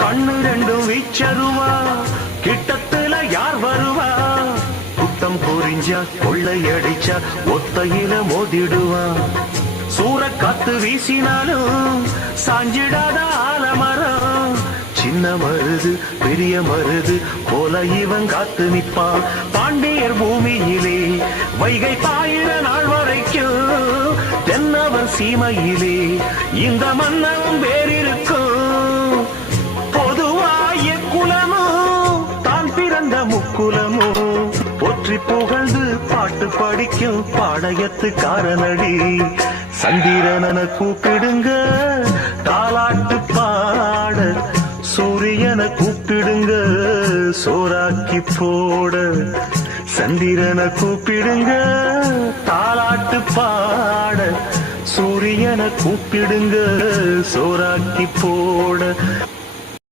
கண்ணு ரெண்டும் வீச்சருவா, கிட்டத்துல யார் வருவா? குத்தம் புரிஞ்சா கொள்ளையடிச்சா ஒத்தையில மோதிடுவா. சூற காத்து வீசினாலும் சாஞ்சிடாத ஆலமரம். சின்ன மருது பெரிய மருது போல இவன் காத்து நிற்பான். பாண்டியர் பூமியிலே வைகை பாயிர நாள் வரைக்கும் தென்னவர் சீமையிலே இந்த மன்னனும் வேறிருக்கும். பொதுவாய குலமும் தான் பிறந்த முக்குலமும் போற்றி புகழ்ந்து பாட்டு படிக்கும் பாளையத்துக்காரனடி. சந்திரன கூப்பிடுங்க தாலாட்டு பாட, சூரியன கூப்பிடுங்க சோறாக்கி போட. சந்திரன கூப்பிடுங்க தாலாட்டு பாட, சூரியன கூப்பிடுங்க சோறாக்கி போட.